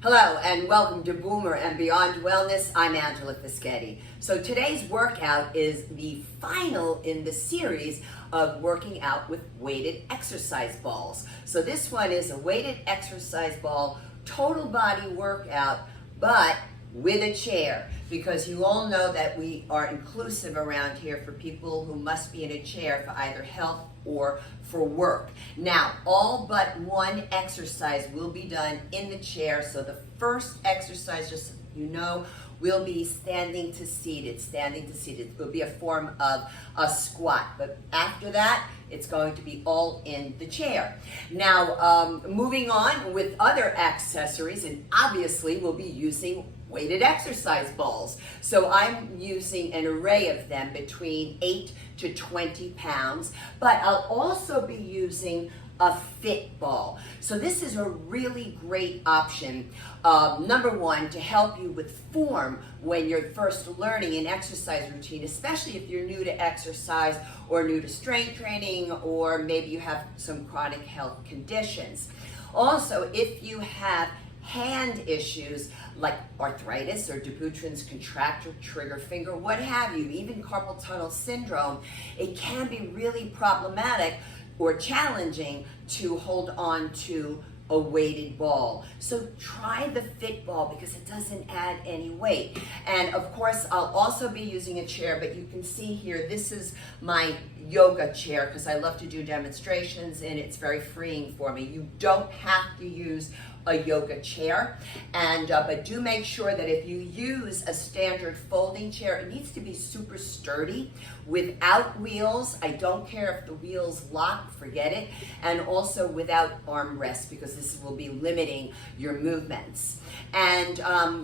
Hello and welcome to Boomer and Beyond Wellness. I'm Angela Fischetti. So today's workout is the final in the series of working out with weighted exercise balls. So this one is a weighted exercise ball, total body workout, but with a chair, because you all know that we are inclusive around here for people who must be in a chair for either health or for work. Now, all but one exercise will be done in the chair. So the first exercise, just so you know, will be standing to seated. Standing to seated. It will be a form of a squat. But after that, it's going to be all in the chair. Now, moving on with other accessories, and obviously we'll be using weighted exercise balls. So I'm using an array of them between 8 to 20 pounds, but I'll also be using a fit ball. So this is a really great option, number one, to help you with form when you're first learning an exercise routine, especially if you're new to exercise or new to strength training, or maybe you have some chronic health conditions. Also, if you have hand issues like arthritis or Dupuytren's contracture, trigger finger, what have you, even carpal tunnel syndrome, it can be really problematic or challenging to hold on to a weighted ball. So try the fit ball because it doesn't add any weight. And of course, I'll also be using a chair, but you can see here, this is my yoga chair because I love to do demonstrations and it's very freeing for me. You don't have to use a yoga chair, and but do make sure that if you use a standard folding chair, it needs to be super sturdy without wheels. I don't care if the wheels lock, forget it, and also without armrests, because this will be limiting your movements. And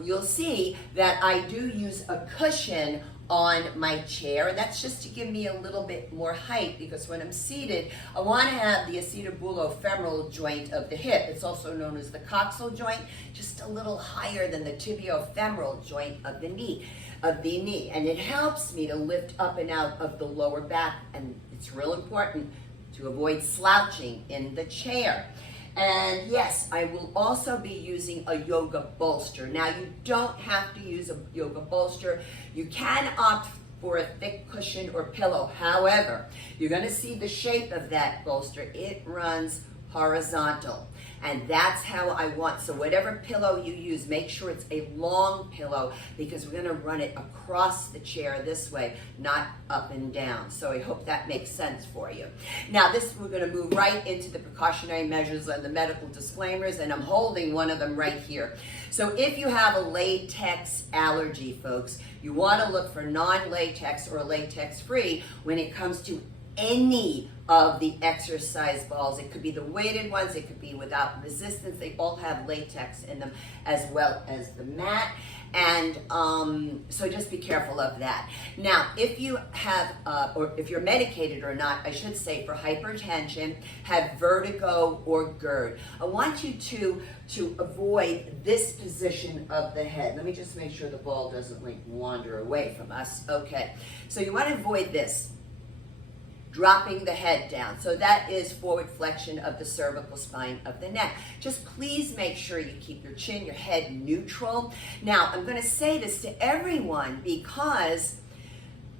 you'll see that I do use a cushion on my chair, and that's just to give me a little bit more height, because when I'm seated, I want to have the acetobulofemoral joint of the hip. It's also known as the coxal joint, just a little higher than the tibiofemoral joint of the knee. And it helps me to lift up and out of the lower back, and it's real important to avoid slouching in the chair. And yes, I will also be using a yoga bolster. Now, you don't have to use a yoga bolster. You can opt for a thick cushion or pillow. However, you're going to see the shape of that bolster. It runs horizontal, and that's how I want. So whatever pillow you use, make sure it's a long pillow, because we're going to run it across the chair this way, not up and down. So I hope that makes sense for you. Now we're going to move right into the precautionary measures and the medical disclaimers, and I'm holding one of them right here. So if you have a latex allergy, folks, you want to look for non-latex or latex-free when it comes to any of the exercise balls. It could be the weighted ones, it could be without resistance. They all have latex in them, as well as the mat. And so just be careful of that. Now, if you have, or if you're medicated or not, I should say, for hypertension, have vertigo or GERD, I want you to avoid this position of the head. Let me just make sure the ball doesn't like wander away from us. Okay, so you want to avoid this, dropping the head down. So that is forward flexion of the cervical spine of the neck. Just please make sure you keep your chin, your head neutral. Now, I'm going to say this to everyone because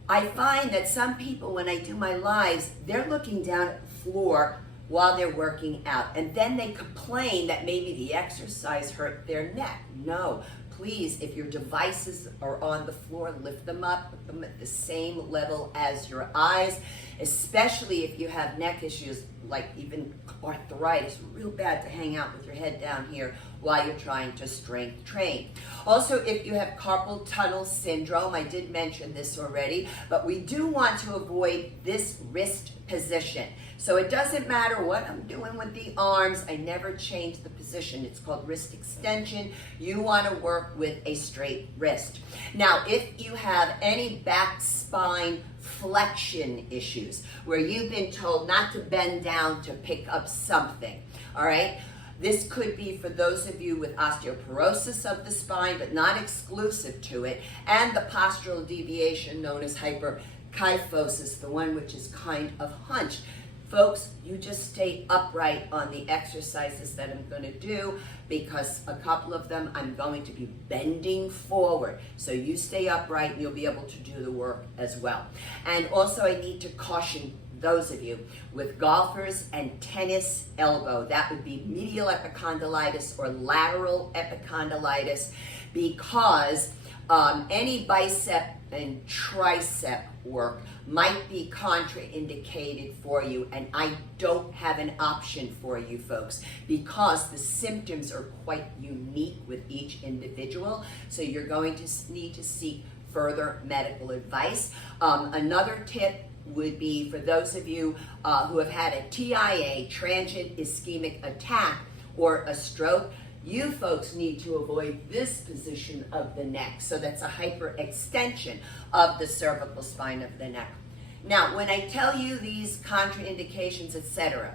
I find that some people, when I do my lives, they're looking down at the floor while they're working out, and then they complain that maybe the exercise hurt their neck. No. Please, if your devices are on the floor, lift them up, put them at the same level as your eyes, especially if you have neck issues like even arthritis. Real bad to hang out with your head down here while you're trying to strength train. Also, if you have carpal tunnel syndrome, I did mention this already, but we do want to avoid this wrist position. So it doesn't matter what I'm doing with the arms, I never change the position. It's called wrist extension. You want to work with a straight wrist. Now, if you have any back spine flexion issues where you've been told not to bend down to pick up something, all right? This could be for those of you with osteoporosis of the spine, but not exclusive to it, and the postural deviation known as hyperkyphosis, the one which is kind of hunched. Folks, you just stay upright on the exercises that I'm going to do, because a couple of them I'm going to be bending forward. So you stay upright and you'll be able to do the work as well. And also I need to caution those of you with golfers and tennis elbow, that would be medial epicondylitis or lateral epicondylitis, because any bicep and tricep work might be contraindicated for you, and I don't have an option for you folks because the symptoms are quite unique with each individual, so you're going to need to seek further medical advice. Another tip would be for those of you who have had a TIA, transient ischemic attack, or a stroke. You folks need to avoid this position of the neck. So that's a hyperextension of the cervical spine of the neck. Now, when I tell you these contraindications, etc.,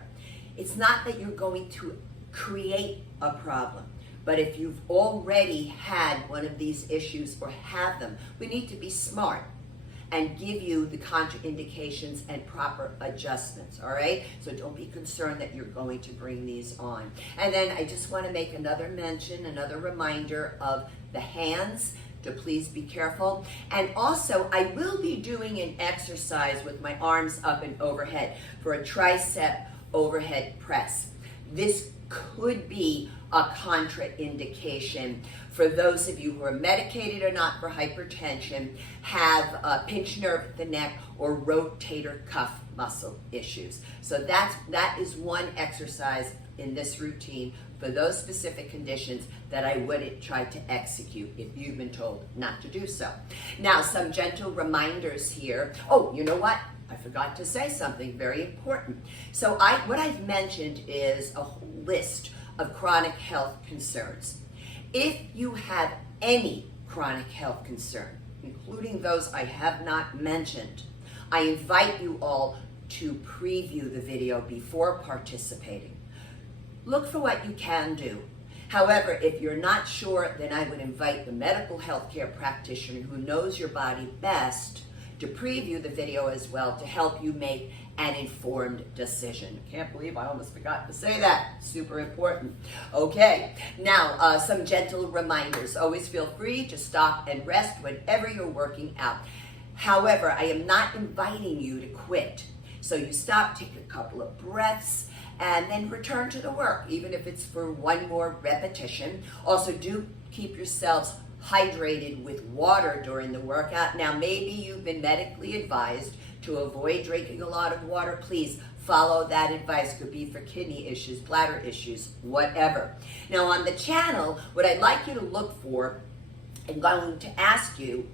it's not that you're going to create a problem. But if you've already had one of these issues or have them, we need to be smart and give you the contraindications and proper adjustments, all right? So don't be concerned that you're going to bring these on. And then I just want to make another mention, another reminder of the hands, to please be careful. And also, I will be doing an exercise with my arms up and overhead for a tricep overhead press. This could be a contraindication for those of you who are medicated or not for hypertension, have a pinched nerve at the neck, or rotator cuff muscle issues. So that is one exercise in this routine for those specific conditions that I wouldn't try to execute if you've been told not to do so. Now, some gentle reminders here. Oh, you know what? I forgot to say something very important. So what I've mentioned is a whole list of chronic health concerns. If you have any chronic health concern, including those I have not mentioned, I invite you all to preview the video before participating. Look for what you can do. However, if you're not sure, then I would invite the medical healthcare practitioner who knows your body best to preview the video as well to help you make an informed decision. Can't believe I almost forgot to say that. Super important. Okay, now some gentle reminders. Always feel free to stop and rest whenever you're working out. However, I am not inviting you to quit. So you stop, take a couple of breaths, and then return to the work, even if it's for one more repetition. Also, do keep yourselves hydrated with water during the workout. Now, maybe you've been medically advised to avoid drinking a lot of water. Please follow that advice. Could be for kidney issues, bladder issues, whatever. Now, on the channel, what I'd like you to look for, I'm going to ask you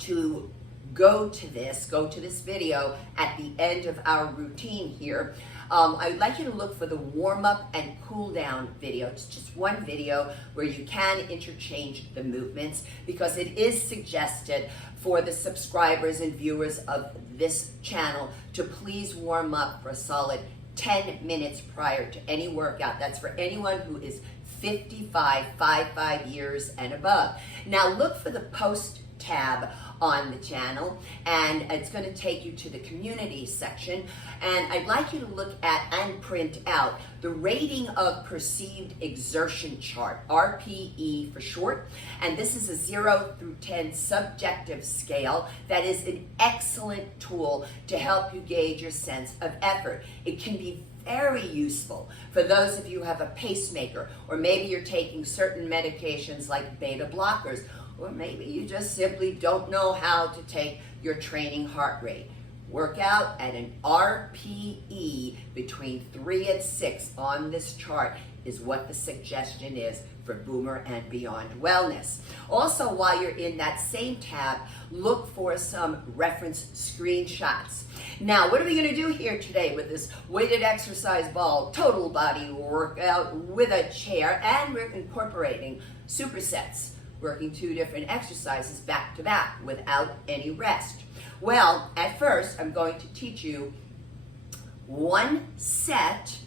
to go to this video at the end of our routine here. I'd like you to look for the warm-up and cool-down video. It's just one video where you can interchange the movements, because it is suggested for the subscribers and viewers of this channel to please warm up for a solid 10 minutes prior to any workout. That's for anyone who is 55 years and above. Now look for the post tab on the channel, and it's going to take you to the community section, and I'd like you to look at and print out the rating of perceived exertion chart, RPE for short, and this is a 0 through 10 subjective scale that is an excellent tool to help you gauge your sense of effort. It can be very useful for those of you who have a pacemaker, or maybe you're taking certain medications like beta blockers, or maybe you just simply don't know how to take your training heart rate. Work out at an RPE between 3 and 6 on this chart is what the suggestion is for Boomer and Beyond Wellness. Also, while you're in that same tab, look for some reference screenshots. Now, what are we going to do here today with this weighted exercise ball total body workout with a chair, and we're incorporating supersets, working 2 different exercises back to back without any rest. Well, at first, I'm going to teach you one set,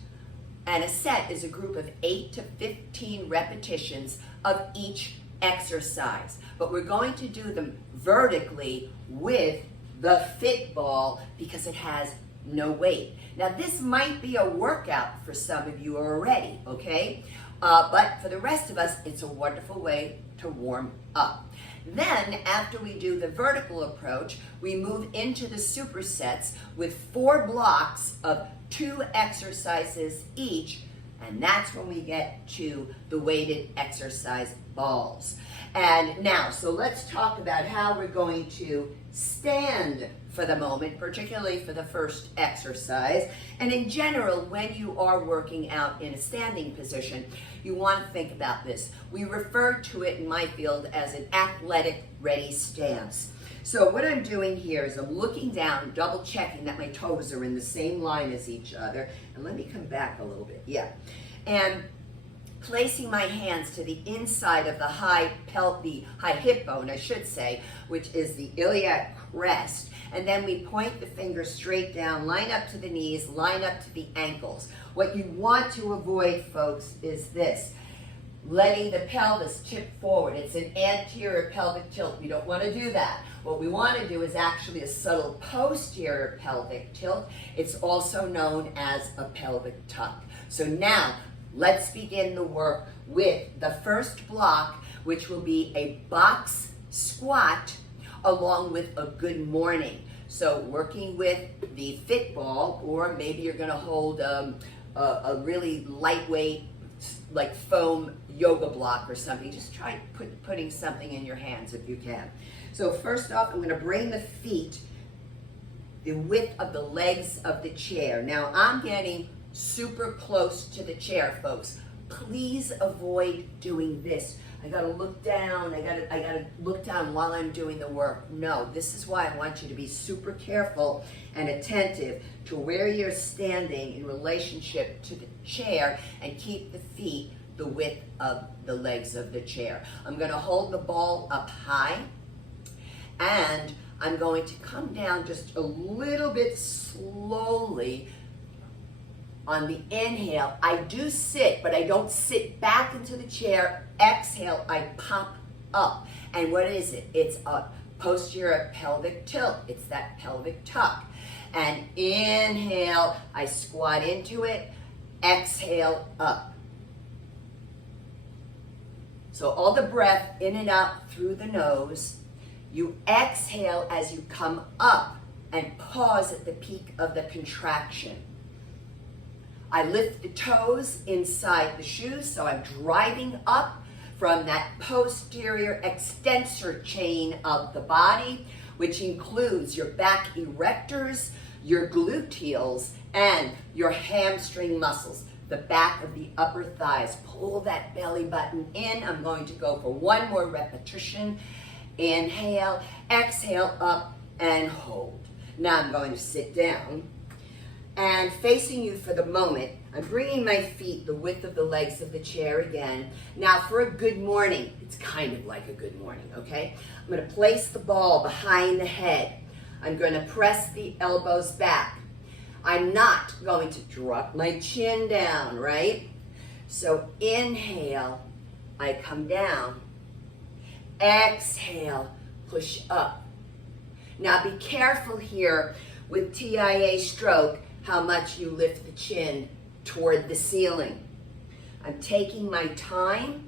and a set is a group of 8 to 15 repetitions of each exercise. But we're going to do them vertically with the fit ball because it has no weight. Now this might be a workout for some of you already, okay? But for the rest of us, it's a wonderful way to warm up. Then, after we do the vertical approach, we move into the supersets with 4 blocks of 2 exercises each, and that's when we get to the weighted exercise balls. And now, so let's talk about how we're going to stand for the moment, particularly for the first exercise. And in general, when you are working out in a standing position, you want to think about this. We refer to it in my field as an athletic ready stance. So what I'm doing here is I'm looking down, double checking that my toes are in the same line as each other. And let me come back a little bit, yeah. And placing my hands to the inside of the high hip bone, I should say, which is the iliac crest. And then we point the fingers straight down, line up to the knees, line up to the ankles. What you want to avoid, folks, is this. Letting the pelvis tip forward. It's an anterior pelvic tilt. We don't want to do that. What we want to do is actually a subtle posterior pelvic tilt. It's also known as a pelvic tuck. So now, let's begin the work with the first block, which will be a box squat along with a good morning. So working with the fit ball, or maybe you're going to hold a really lightweight, like foam yoga block or something. Just try putting something in your hands if you can. So first off, I'm going to bring the feet the width of the legs of the chair. Now I'm getting super close to the chair, folks. Please avoid doing this. I gotta look down, I gotta look down while I'm doing the work. No, this is why I want you to be super careful and attentive to where you're standing in relationship to the chair, and keep the feet the width of the legs of the chair. I'm gonna hold the ball up high, and I'm going to come down just a little bit slowly. On the inhale, I do sit, but I don't sit back into the chair. Exhale, I pop up. And what is it? It's a posterior pelvic tilt. It's that pelvic tuck. And inhale, I squat into it. Exhale, up. So all the breath in and out through the nose. You exhale as you come up and pause at the peak of the contraction. I lift the toes inside the shoes, so I'm driving up from that posterior extensor chain of the body, which includes your back erectors, your gluteals, and your hamstring muscles, the back of the upper thighs. Pull that belly button in. I'm going to go for one more repetition. Inhale, exhale, up, and hold. Now I'm going to sit down. And facing you for the moment, I'm bringing my feet the width of the legs of the chair again. Now for a good morning, it's kind of like a good morning, okay? I'm going to place the ball behind the head. I'm going to press the elbows back. I'm not going to drop my chin down, right? So inhale, I come down. Exhale, push up. Now be careful here with TIA stroke, how much you lift the chin toward the ceiling. I'm taking my time,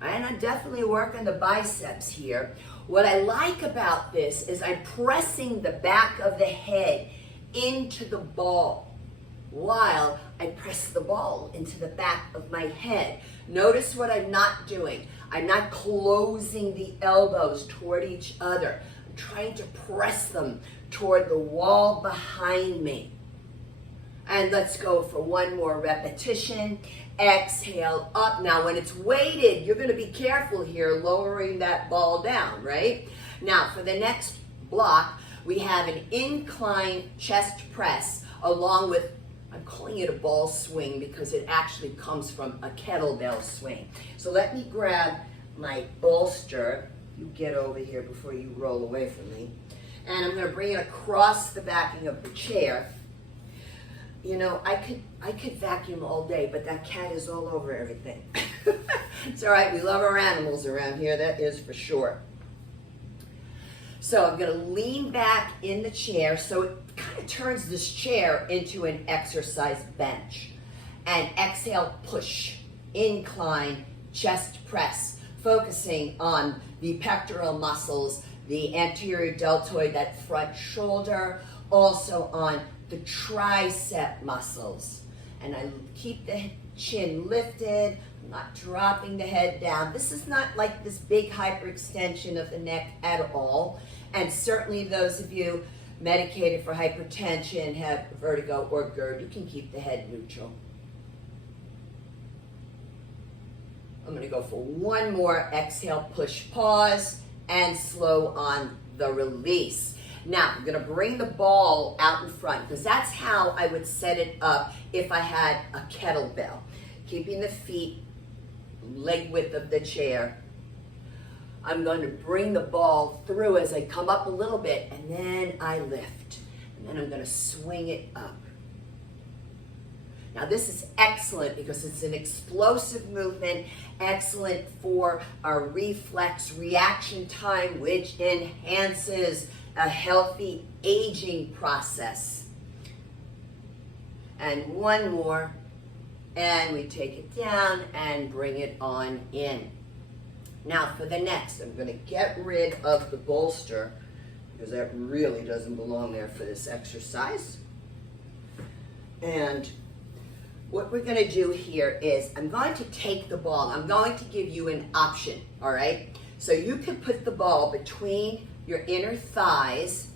and I'm definitely working the biceps here. What I like about this is I'm pressing the back of the head into the ball while I press the ball into the back of my head. Notice what I'm not doing. I'm not closing the elbows toward each other. I'm trying to press them toward the wall behind me. And let's go for one more repetition. Exhale, up. Now when it's weighted, you're going to be careful here lowering that ball down, right? Now for the next block, we have an incline chest press along with, I'm calling it a ball swing because it actually comes from a kettlebell swing. So let me grab my bolster. You get over here before you roll away from me. And I'm going to bring it across the backing of the chair. You know, I could vacuum all day, but that cat is all over everything. It's all right. We love our animals around here, that is for sure. So I'm going to lean back in the chair so it kind of turns this chair into an exercise bench. And exhale, push, incline, chest press, focusing on the pectoral muscles, the anterior deltoid, that front shoulder, also on the tricep muscles. And I keep the chin lifted, I'm not dropping the head down. This is not like this big hyperextension of the neck at all. And certainly those of you medicated for hypertension, have vertigo or GERD, you can keep the head neutral. I'm going to go for one more exhale, push, pause, and slow on the release. Now, I'm going to bring the ball out in front because that's how I would set it up if I had a kettlebell. Keeping the feet leg width of the chair. I'm going to bring the ball through as I come up a little bit, and then I lift. And then I'm going to swing it up. Now this is excellent because it's an explosive movement, excellent for our reflex reaction time, which enhances a healthy aging process. And one more, and we take it down and bring it on in. Now for the next, I'm going to get rid of the bolster because that really doesn't belong there for this exercise. And what we're going to do here is I'm going to take the ball. I'm going to give you an option, all right? So you can put the ball between your inner thighs.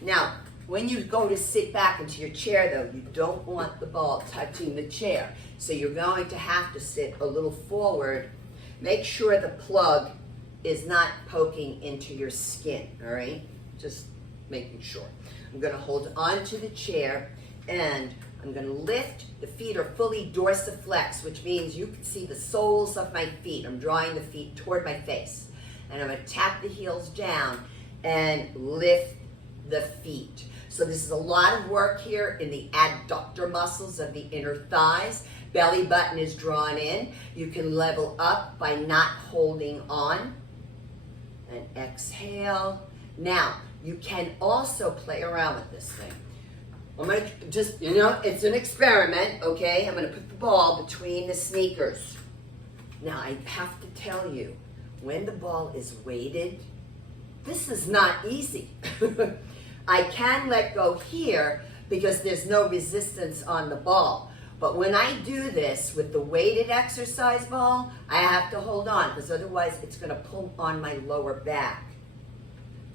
Now, when you go to sit back into your chair, though, you don't want the ball touching the chair. So you're going to have to sit a little forward. Make sure the plug is not poking into your skin, all right? Just making sure. I'm going to hold on to the chair, and I'm going to lift. The feet are fully dorsiflex, which means you can see the soles of my feet. I'm drawing the feet toward my face. And I'm going to tap the heels down and lift the feet. So this is a lot of work here in the adductor muscles of the inner thighs. Belly button is drawn in. You can level up by not holding on. And exhale. Now, you can also play around with this thing. I'm going to just, it's an experiment, okay? I'm going to put the ball between the sneakers. Now, I have to tell you, when the ball is weighted, this is not easy. I can let go here because there's no resistance on the ball. But when I do this with the weighted exercise ball, I have to hold on because otherwise it's going to pull on my lower back.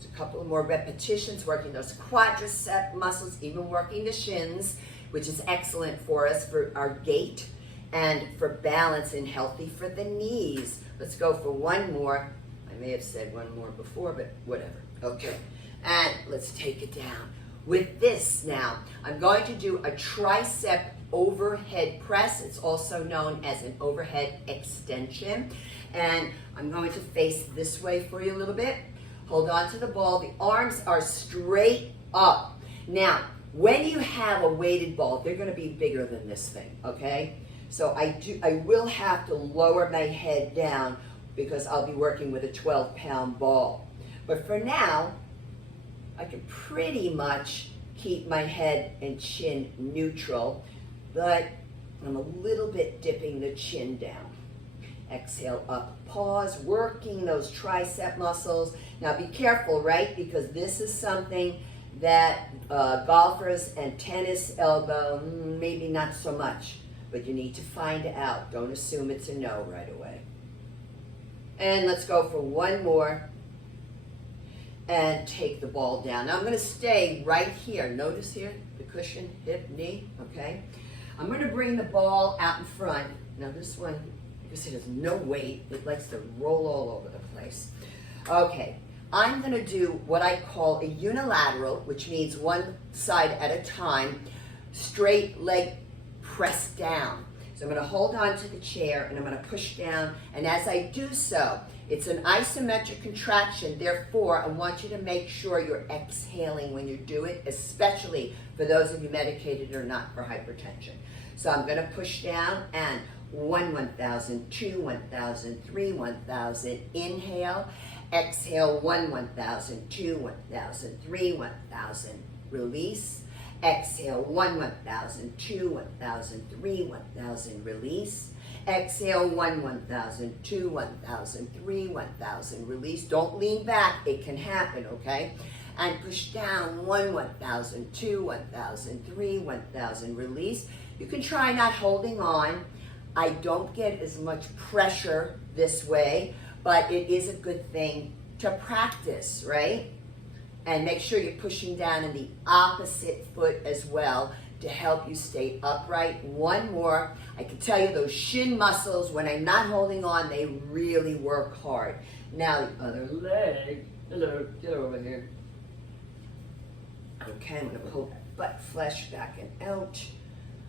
A couple of more repetitions, working those quadricep muscles, even working the shins, which is excellent for us for our gait and for balance and healthy for the knees. Let's go for one more. I may have said one more before, but whatever. Okay, and let's take it down. With this now, I'm going to do a tricep overhead press. It's also known as an overhead extension. And I'm going to face this way for you a little bit. Hold on to the ball. The arms are straight up. Now, when you have a weighted ball, they're going to be bigger than this thing, okay? So I will have to lower my head down because I'll be working with a 12-pound ball. But for now, I can pretty much keep my head and chin neutral, but I'm a little bit dipping the chin down. Exhale up, pause, working those tricep muscles. Now be careful, right? Because this is something that golfers and tennis elbow, maybe not so much, but you need to find out. Don't assume it's a no right away. And let's go for one more and take the ball down. Now I'm going to stay right here. Notice here, the cushion, hip, knee, okay? I'm going to bring the ball out in front. Now this one, because it has no weight, it likes to roll all over the place. Okay, I'm going to do what I call a unilateral, which means one side at a time, straight leg press down. So I'm going to hold on to the chair and I'm going to push down, and as I do so, it's an isometric contraction. Therefore, I want you to make sure you're exhaling when you do it, especially for those of you medicated or not for hypertension. So I'm going to push down and 1,000, 2, 1,000, 3, 1,000. Inhale. Exhale, 1,000, 2, 1,000, 3, 1,000. Release. Exhale, 1,000, 2, 1,000, 3, 1,000. Release. Exhale, 1,000, 2, 1,000, 3, 1,000. Release. Don't lean back. It can happen, okay? And push down, 1,000, 2, 1,000, 3, 1,000. Release. You can try not holding on. I don't get as much pressure this way, but it is a good thing to practice, right? And make sure you're pushing down in the opposite foot as well to help you stay upright. One more. I can tell you those shin muscles, when I'm not holding on, they really work hard. Now the other leg. Hello, get over here. Okay, I'm gonna pull that butt flesh back and out.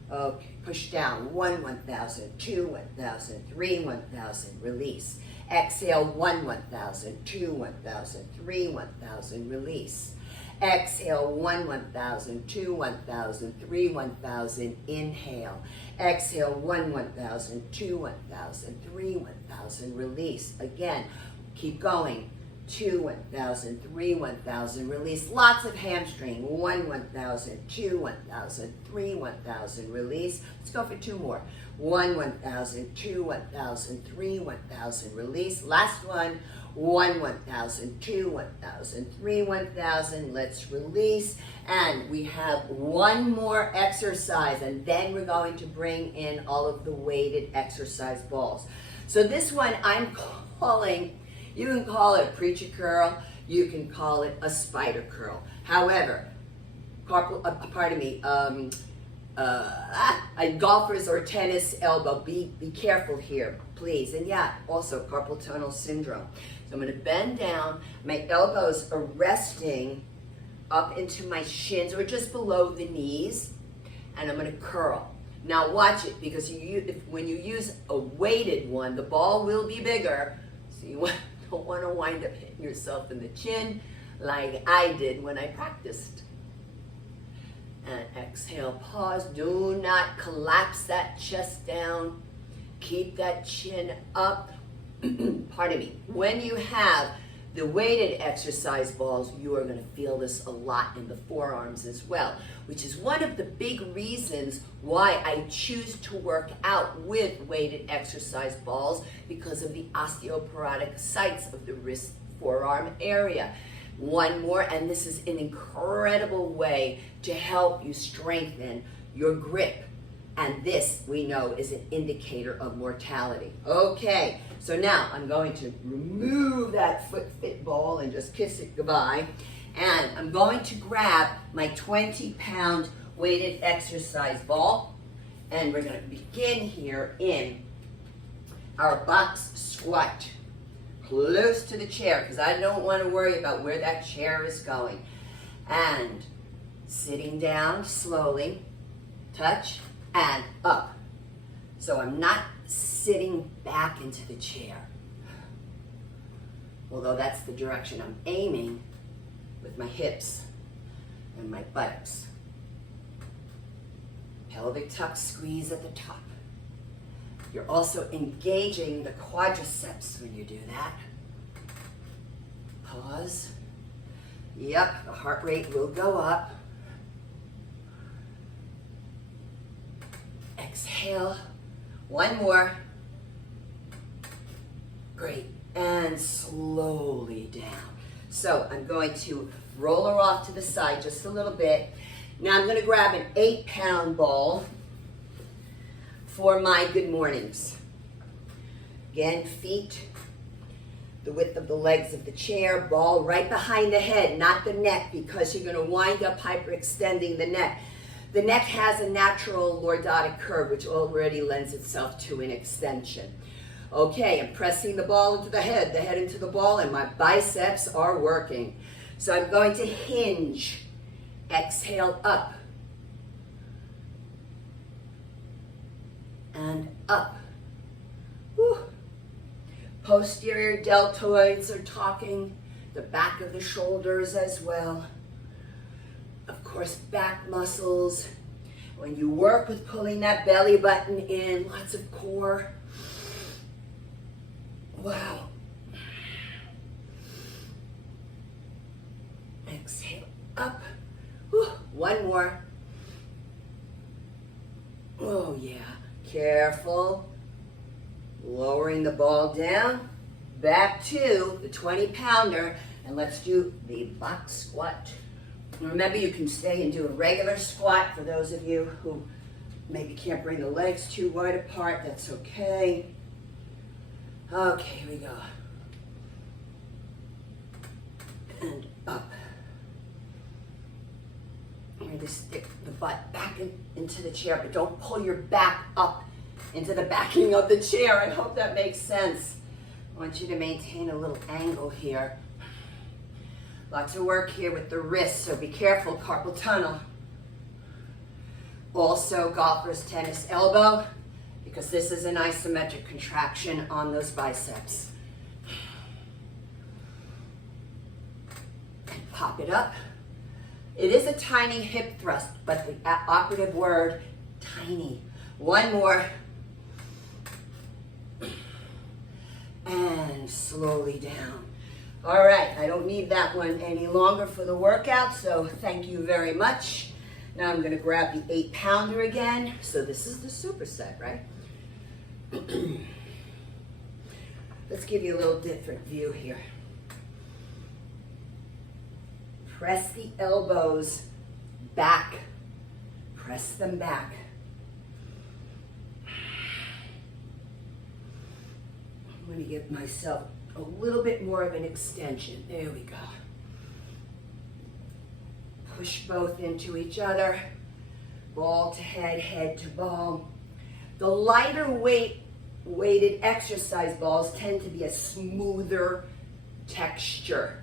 Okay, push down, 1,000, 2, 1,000, 3, 1,000, release. Exhale, 1,000, 2, 1,000, 3, 1,000, release. Exhale, 1,000, 2, 1,000, 3, 1,000, inhale. Exhale, 1,000, 2, 1,000, 3, 1,000, release. Again, keep going. 2, 1,000, 3, 1,000, release. Lots of hamstring. 1,000, 2, 1,000, 3, 1,000, release. Let's go for 2 more. 1,000, 2, 1,000, 3, 1,000, release. Last one. 1,000, 2, 1,000, 3, 1,000. Let's release. And we have one more exercise, and then we're going to bring in all of the weighted exercise balls. So this one I'm calling, you can call it a preacher curl, you can call it a spider curl. However, a golfer's or tennis elbow, be careful here, please. And yeah, also carpal tunnel syndrome. So I'm going to bend down, my elbows are resting up into my shins or just below the knees, and I'm going to curl. Now watch it, because when you use a weighted one, the ball will be bigger, so you don't want to wind up hitting yourself in the chin like I did when I practiced. And exhale, pause. Do not collapse that chest down. Keep that chin up. Pardon me. When you have the weighted exercise balls, you are going to feel this a lot in the forearms as well, which is one of the big reasons why I choose to work out with weighted exercise balls, because of the osteoporotic sites of the wrist forearm area. One more, and this is an incredible way to help you strengthen your grip. And this, we know, is an indicator of mortality. Okay, so now I'm going to remove that foot fit ball and just kiss it goodbye. And I'm going to grab my 20-pound weighted exercise ball. And we're going to begin here in our box squat. Close to the chair, because I don't want to worry about where that chair is going. And sitting down slowly, touch, and up. So I'm not sitting back into the chair, although that's the direction I'm aiming with my hips and my buttocks. Pelvic tuck squeeze at the top. You're also engaging the quadriceps when you do that. Pause. Yep, the heart rate will go up. Exhale. One more. Great. And slowly down. So I'm going to roll her off to the side just a little bit. Now I'm going to grab an 8-pound ball for my good mornings. Again, feet the width of the legs of the chair, ball right behind the head, not the neck, because you're going to wind up hyperextending the neck. The neck has a natural lordotic curve, which already lends itself to an extension. Okay, I'm pressing the ball into the head into the ball, and my biceps are working. So I'm going to hinge. Exhale, up. And up. Whew. Posterior deltoids are talking, the back of the shoulders as well. Of course, back muscles. When you work with pulling that belly button in, lots of core. Wow. One more. Oh yeah, careful. Lowering the ball down, back to the 20-pounder, and let's do the box squat. Remember, you can stay and do a regular squat for those of you who maybe can't bring the legs too wide apart. That's okay. Okay, here we go. And up. I'm going to stick the butt back into the chair, but don't pull your back up into the backing of the chair. I hope that makes sense. I want you to maintain a little angle here. Lots of work here with the wrists, so be careful, carpal tunnel. Also, golfer's tennis elbow, because this is an isometric contraction on those biceps. And pop it up. It is a tiny hip thrust, but the operative word, tiny. One more. And slowly down. All right, I don't need that one any longer for the workout, so thank you very much. Now I'm gonna grab the 8-pounder again. So this is the superset, right? Let's give you a little different view here. Press the elbows back. Press them back. I'm going to give myself a little bit more of an extension. There we go. Push both into each other. Ball to head, head to ball. The lighter weighted exercise balls tend to be a smoother texture.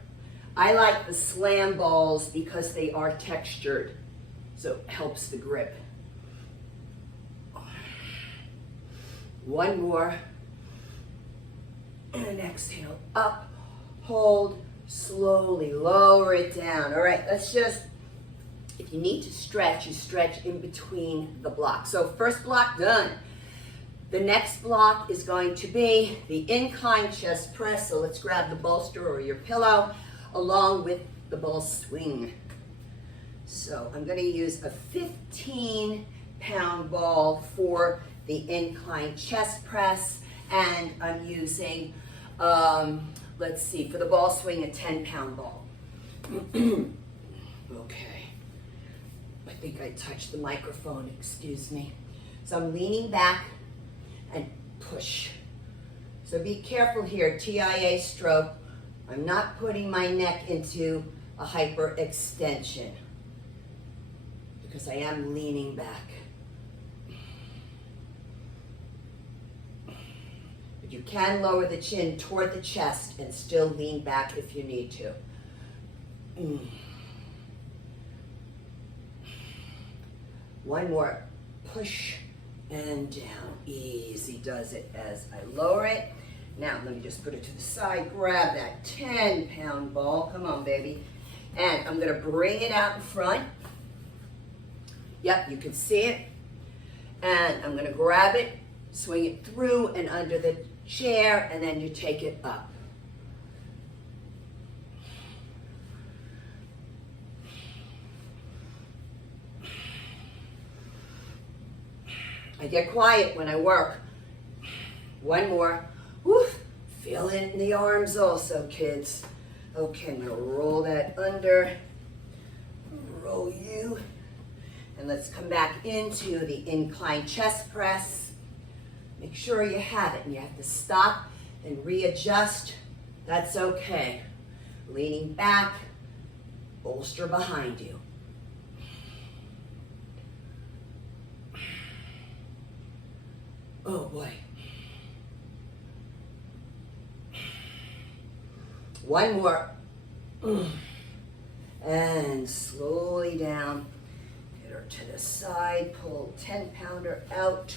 I like the slam balls because they are textured, so it helps the grip. One more. And exhale, up, hold, slowly lower it down. All right, let's just, if you need to stretch, you stretch in between the blocks. So first block done. The next block is going to be the incline chest press. So let's grab the bolster or your pillow along with the ball swing. So I'm going to use a 15-pound ball for the incline chest press, and I'm using, let's see, for the ball swing, a 10-pound ball. Okay. I think I touched the microphone, excuse me. So I'm leaning back and push. So be careful here, TIA stroke. I'm not putting my neck into a hyperextension because I am leaning back. But you can lower the chin toward the chest and still lean back if you need to. One more. Push and down. Easy does it as I lower it. Now, let me just put it to the side, grab that 10-pound ball. Come on, baby. And I'm going to bring it out in front. Yep, you can see it. And I'm going to grab it, swing it through and under the chair, and then you take it up. I get quiet when I work. One more. Woof. Feel it in the arms also, kids. Okay, I'm gonna roll that under. Roll you. And let's come back into the incline chest press. Make sure you have it, and you have to stop and readjust. That's okay. Leaning back, bolster behind you. Oh boy. One more. And slowly down. Get her to the side. Pull 10-pounder out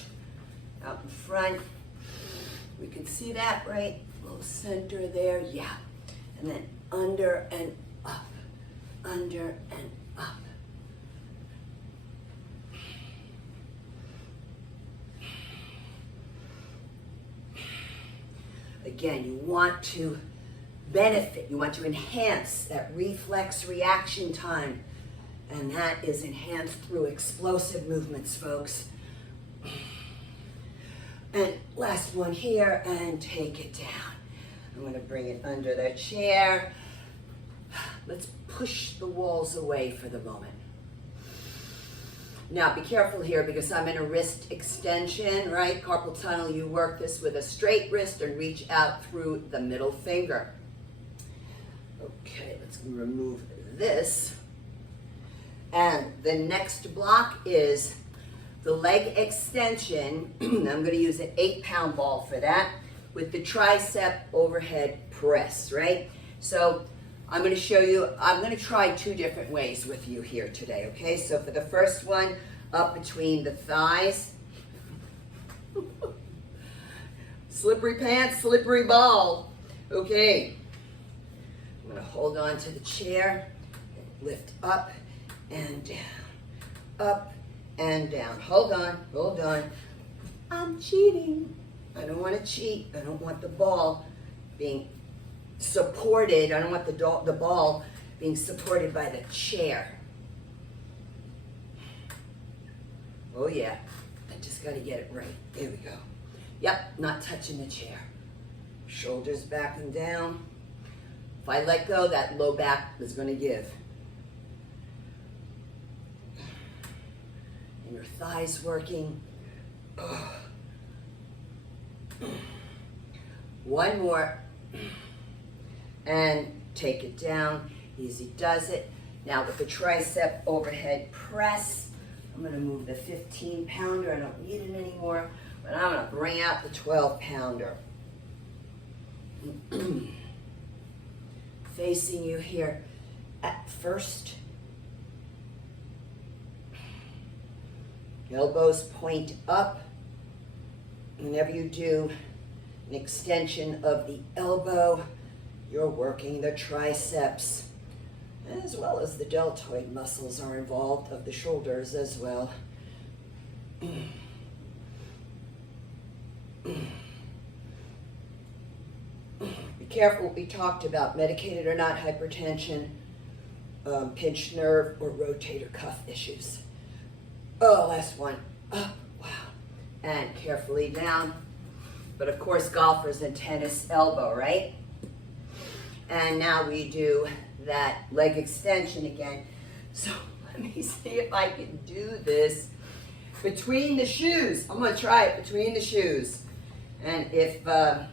in front. We can see that, right? Little center there. Yeah. And then under and up. Under and up. Again, you want to benefit, you want to enhance that reflex reaction time And that is enhanced through explosive movements, folks. And last one here, and take it down. I'm gonna bring it under the chair. Let's push the walls away for the moment. Now be careful here because I'm in a wrist extension, right? Carpal tunnel, you work this with a straight wrist and reach out through the middle finger. Okay, let's remove this. And the next block is the leg extension. I'm going to use an 8-pound ball for that with the tricep overhead press, right? So I'm going to show you, I'm going to try 2 different ways with you here today, okay? So for the first one, up between the thighs. Slippery pants, slippery ball. Okay. I'm going to hold on to the chair, lift up and down, up and down. Hold on, hold on. I'm cheating. I don't want to cheat. I don't want the ball being supported. I don't want the ball being supported by the chair. Oh yeah, I just got to get it right. There we go. Yep, not touching the chair. Shoulders back and down. If I let go, that low back is going to give. And your thighs working. One more. And take it down. Easy does it. Now with the tricep overhead press, I'm going to move the 15-pounder. I don't need it anymore, but I'm going to bring out the 12-pounder. Facing you here at first. Elbows point up. Whenever you do an extension of the elbow, you're working the triceps, as well as the deltoid muscles are involved of the shoulders as well. Be careful what we talked about, medicated or not hypertension, pinched nerve, or rotator cuff issues. Oh, last one. Up, wow. And carefully down. But of course, golfers and tennis elbow, right? And now we do that leg extension again. So let me see if I can do this between the shoes. I'm going to try it between the shoes. And if the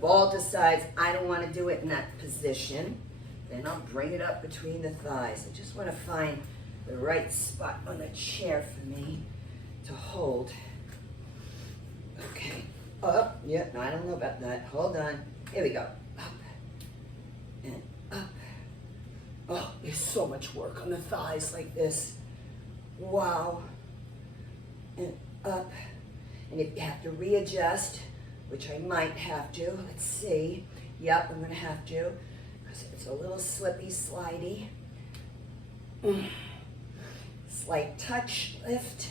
ball decides I don't want to do it in that position, then I'll bring it up between the thighs. I just want to find the right spot on the chair for me to hold. Okay. Up. Yeah, no, I don't know about that. Hold on. Here we go. Up and up. Oh, there's so much work on the thighs like this. Wow. And up. And if you have to readjust, which I might have to, let's see. Yep, I'm going to have to, because it's a little slippy, slidey. Slight touch, lift.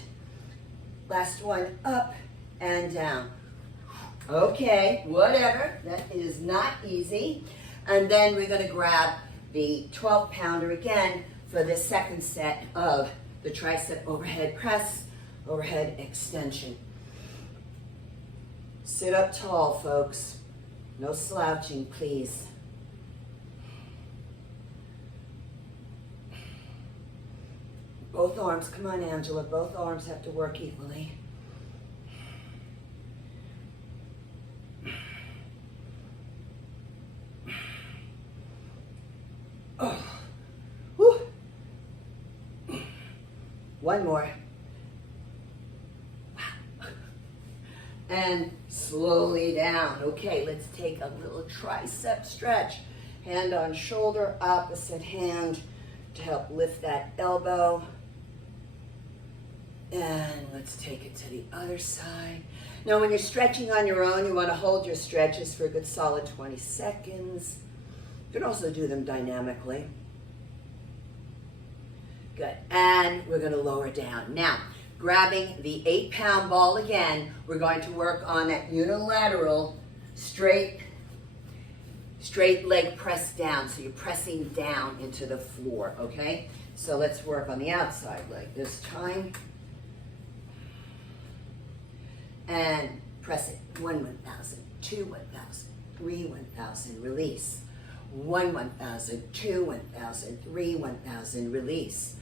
Last one, up and down. Okay, whatever. That is not easy. And then we're going to grab the 12-pounder again for the second set of the tricep overhead press, overhead extension. Sit up tall, folks. No slouching, please. Both arms, come on, Angela. Both arms have to work equally. Oh. Whew. One more. And slowly down. Okay, let's take a little tricep stretch. Hand on shoulder, opposite hand to help lift that elbow. And let's take it to the other side. Now, when you're stretching on your own, you want to hold your stretches for a good solid 20 seconds. You can also do them dynamically. Good. And we're going to lower down. Now, grabbing the 8-pound ball again, we're going to work on that unilateral straight leg press down. So you're pressing down into the floor, okay? So let's work on the outside leg this time. And press it. 1, 1,000, 2, 1,000, 3, 1,000, release. 1, 1,000, 2, 1,000, 3, 1,000, release.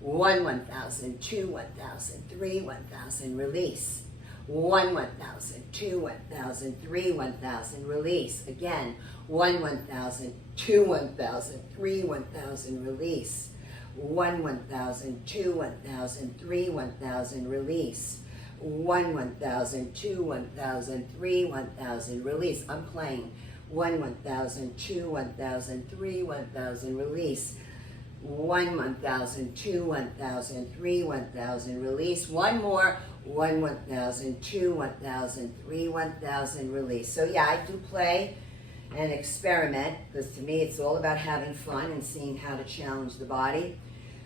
1, 1,000, 2, 1,000, 3, 1,000, release. 1, 1,000, 2, 1,000, 3, 1,000, release. Again, 1, 1,000, 2, 1,000, 3, 1,000, release. 1, 1,000, 2, 1,000, 3, 1,000, release. 1, 1,000, 2, 1,000, 3, 1,000, release. I'm playing. 1, 1,000, 2, 1,000, 3, 1,000, release. 1, 1,000, 2, 1,000, 3, 1,000, release. One more. 1, 1,000, 2, 1,000, 3, 1,000, release. So yeah, I do play and experiment, because to me it's all about having fun and seeing how to challenge the body,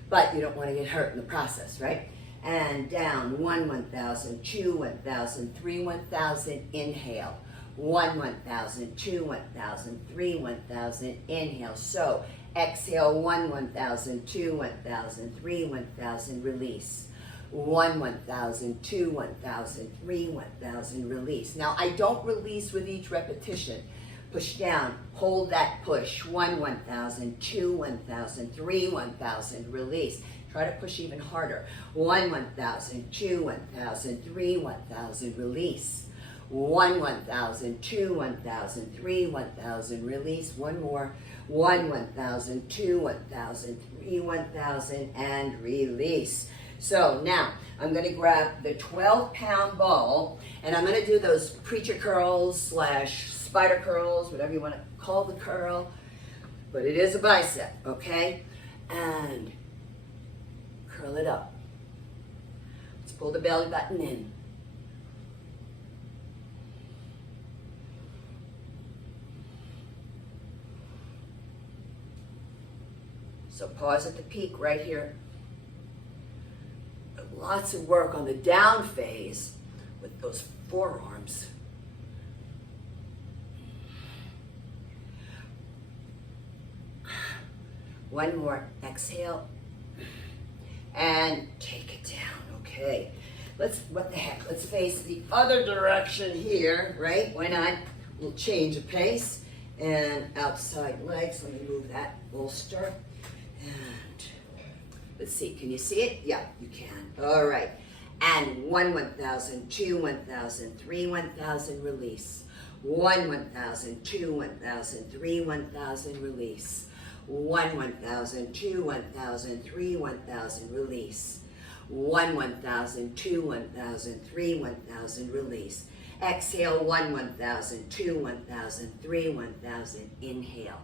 but you don't want to get hurt in the process, right? And down. 1, 1,000, 2, 1,000, 3, 1,000, inhale. 1, 1,000, 2, 1,000, 3, 1,000, inhale. So exhale. 1, 1,000, 2, 1,000, 3, 1,000, release. 1, 1,000, 2, 1,000, 3, 1,000, release. Now I don't release with each repetition. Push down, hold that push. 1, 1,000, 2, 1,000, 3, 1,000, release. Try to push even harder. 1, 1,000, 2, 1,000, 3, 1,000, release. 1, 1,000, 2, 1,000, 3, 1,000, release. One more. 1, 1,000, 2, 1,000, 3, 1,000, and release. So now I'm going to grab the 12-pound ball, and I'm going to do those preacher curls / spider curls, whatever you want to call the curl, but it is a bicep, okay? And curl it up. Let's pull the belly button in. So pause at the peak right here. Lots of work on the down phase with those forearms. One more. Exhale. And take it down. Okay. What the heck? Let's face the other direction here, right? Why not? We'll change the pace. And outside legs. Let me move that bolster. And let's see. Can you see it? Yeah, you can. All right. And 1, 1,000, 2, 1,000, 3, 1,000, release. 1, 1,000, 2, 1,000, 3, 1,000, release. 1, 1,000, 2, 1,000, 3, 1,000, release. 1, 1,000, 2, 1,000, 3, 1,000, release. Exhale. 1, 1,000, 2, 1,000, 3, 1,000, inhale.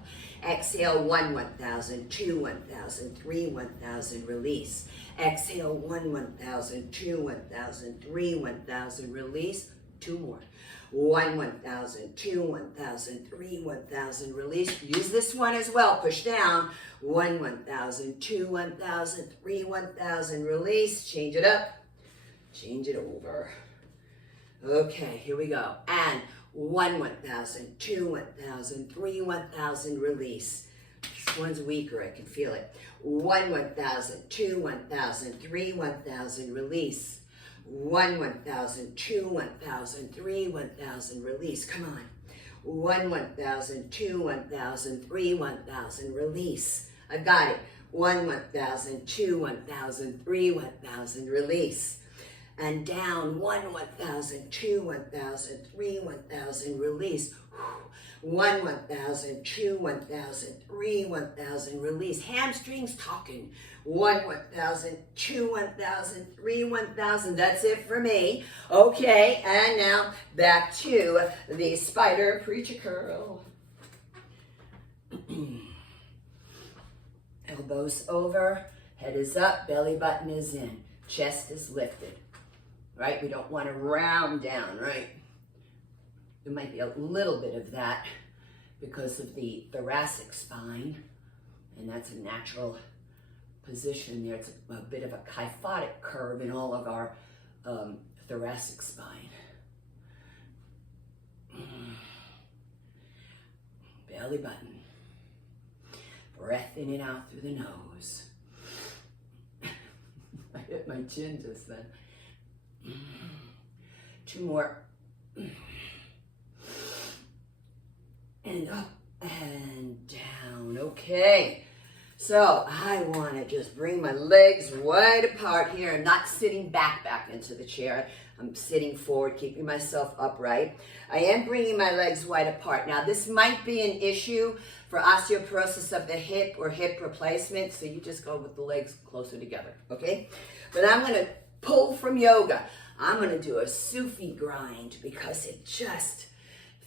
Exhale. 1, 1,000, 2, 1,000, 3, 1,000, release. Exhale. 1, 1,000, 2, 1,000, 3, 1,000, release. Two more. 1, 1,000, 2, 1,000, 3, 1,000, release. Use this one as well. Push down. 1, 1,000, 2, 1,000, 3, 1,000, release. Change it up. Change it over. Okay, here we go. And 1, 1,000, 2, 1,000, 3, 1,000, release. This one's weaker, I can feel it. 1, 1,000, 2, 1,000, 3, 1,000, release. 1, 1,000, 2, 1,000, 3, 1,000, release. Come on. 1, 1,000, 2, 1,000, 3, 1,000, release. I got it. 1, 1,000, 2, 1,000, 3, 1,000, release. And down. 1, 1,000, 2, 1,000, 3, 1,000, release. 1, 1,000, 2, 1,000, 3, 1,000, release. Hamstrings talking. 1, 1,000, 2, 1,000, 3, 1,000. That's it for me. Okay, and now back to the spider preacher curl. Elbows over, head is up, belly button is in, chest is lifted. Right? We don't want to round down, right? There might be a little bit of that because of the thoracic spine, and that's a natural position there. It's a bit of a kyphotic curve in all of our thoracic spine. Belly button. Breath in and out through the nose. hit my chin just then. 2 more. And up and down. Okay. So I want to just bring my legs wide apart here. I'm not sitting back into the chair. I'm sitting forward, keeping myself upright. I am bringing my legs wide apart. Now, this might be an issue for osteoporosis of the hip or hip replacement, so you just go with the legs closer together, okay? But I'm going to pull from yoga. I'm going to do a Sufi grind because it just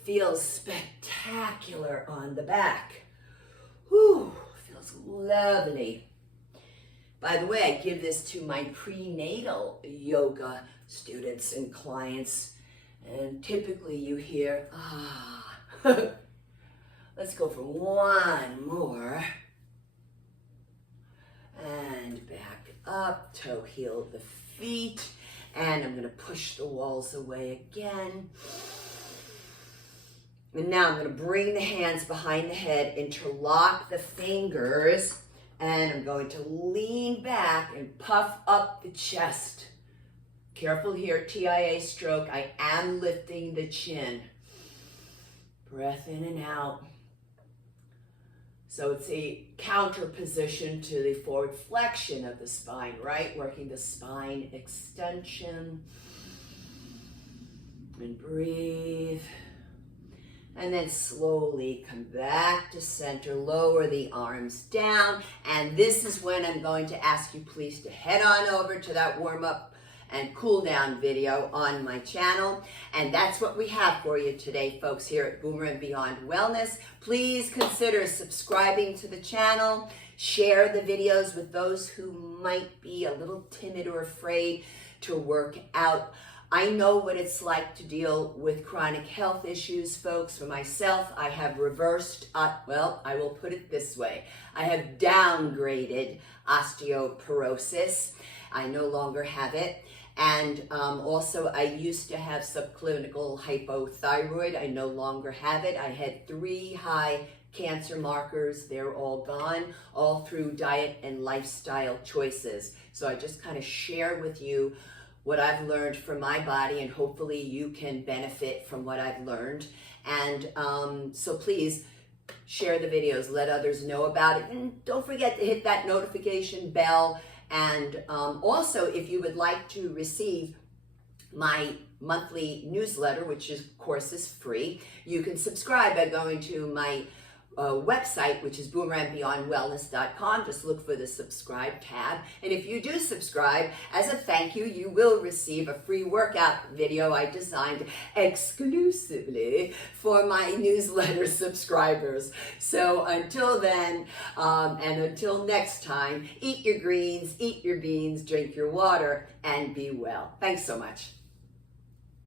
feels spectacular on the back. Whew, feels lovely. By the way, I give this to my prenatal yoga students and clients, and typically you hear, Let's go for 1 more. And back up, toe heel the feet, and I'm going to push the walls away again. And now I'm going to bring the hands behind the head, interlock the fingers, and I'm going to lean back and puff up the chest. Careful here, TIA stroke. I am lifting the chin. Breath in and out. So it's a counter position to the forward flexion of the spine, right? Working the spine extension. And breathe. And then slowly come back to center, lower the arms down. And this is when I'm going to ask you please to head on over to that warm-up and cool down video on my channel. And that's what we have for you today, folks, here at Boomer and Beyond Wellness. Please consider subscribing to the channel. Share the videos with those who might be a little timid or afraid to work out. I know what it's like to deal with chronic health issues, folks. For myself, I have reversed, well, I will put it this way. I have downgraded osteoporosis. I no longer have it. And also, I used to have subclinical hypothyroid. I no longer have it. I had 3 high cancer markers. They're all gone, all through diet and lifestyle choices. So I just kind of share with you what I've learned from my body, and hopefully you can benefit from what I've learned. And so please share the videos, let others know about it, and don't forget to hit that notification bell. And also, if you would like to receive my monthly newsletter, which of course is free, you can subscribe by going to my website, which is boomerandbeyondwellness.com. Just look for the subscribe tab. And if you do subscribe, as a thank you, you will receive a free workout video I designed exclusively for my newsletter subscribers. So until then, and until next time, eat your greens, eat your beans, drink your water, and be well. Thanks so much.